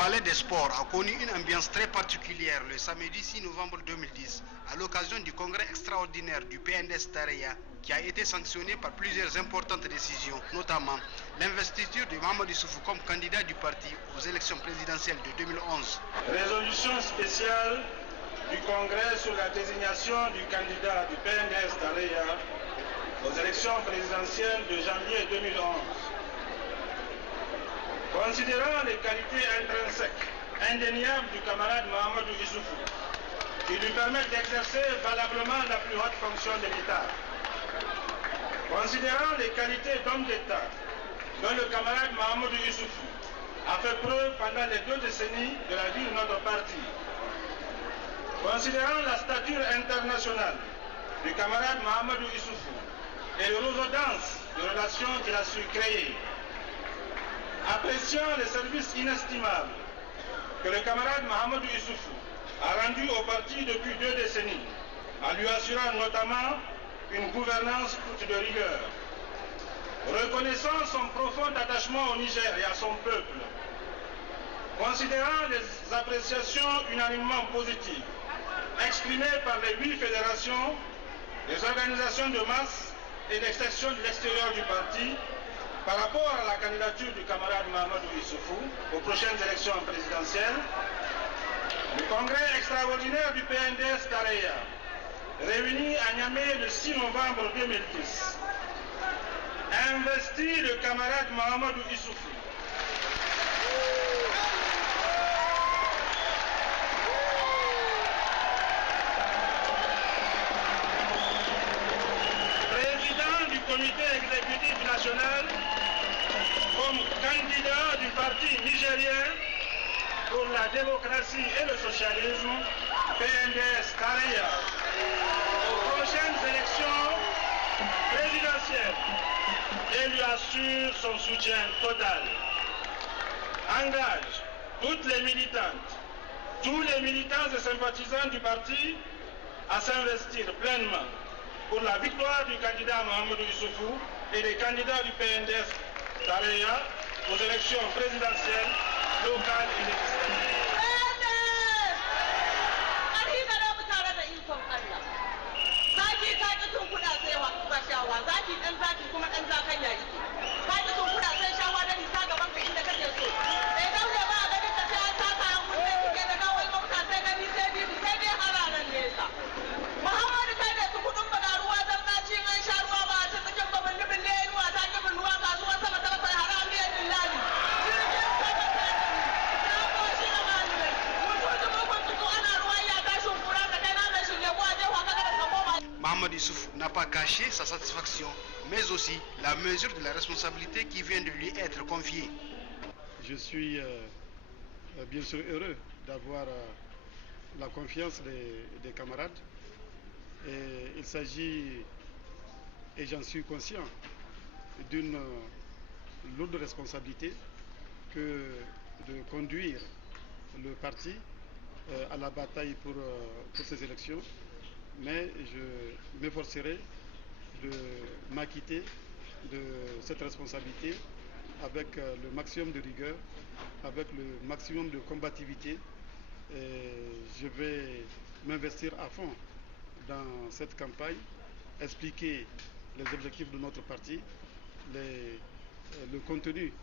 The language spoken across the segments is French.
Palais des Sports a connu une ambiance très particulière le samedi 6 novembre 2010 à l'occasion du congrès extraordinaire du PNDS Tareya qui a été sanctionné par plusieurs importantes décisions, notamment l'investiture de Mahamadou Issoufou comme candidat du parti aux élections présidentielles de 2011. Résolution spéciale du congrès sur la désignation du candidat du PNDS Tareya aux élections présidentielles de janvier 2011. Considérant les qualités intrinsèques, indéniables du camarade Mahamadou Issoufou, qui lui permettent d'exercer valablement la plus haute fonction de l'État, considérant les qualités d'homme d'État dont le camarade Mahamadou Issoufou a fait preuve pendant les 2 décennies de la vie de notre parti, considérant la stature internationale du camarade Mahamadou Issoufou et le réseau dense de relations qu'il a su créer, appréciant les services inestimables que le camarade Mahamadou Issoufou a rendus au parti depuis 2 décennies, en lui assurant notamment une gouvernance toute de rigueur. Reconnaissant son profond attachement au Niger et à son peuple, considérant les appréciations unanimement positives exprimées par les 8 fédérations, les organisations de masse et les sections de l'extérieur du parti, par rapport à la candidature du camarade Mahamadou Issoufou aux prochaines élections présidentielles, le congrès extraordinaire du PNDS Tareya, réuni à Niamey le 6 novembre 2010, investit le camarade Mahamadou Issoufou président du comité exécutif national comme candidat du parti nigérien pour la démocratie et le socialisme, PNDS Tareya, aux prochaines élections présidentielles et lui assure son soutien total. Engage toutes les militantes, tous les militants et sympathisants du parti à s'investir pleinement pour la victoire du candidat Mahamadou Issoufou et des candidats du PNDS Tareya aux élections présidentielles, locales et législatives. Mahamadou Issoufou n'a pas caché sa satisfaction, mais aussi la mesure de la responsabilité qui vient de lui être confiée. Je suis bien sûr heureux d'avoir la confiance des camarades. Et il s'agit, et j'en suis conscient, d'une lourde responsabilité que de conduire le parti à la bataille pour ces élections. Mais je m'efforcerai de m'acquitter de cette responsabilité avec le maximum de rigueur, avec le maximum de combativité. Et je vais m'investir à fond dans cette campagne, expliquer les objectifs de notre parti, le contenu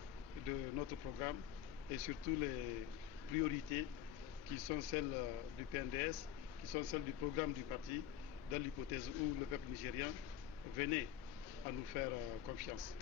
de notre programme et surtout les priorités qui sont celles du PNDS, qui sont celles du programme du parti, dans l'hypothèse où le peuple nigérien venait à nous faire confiance.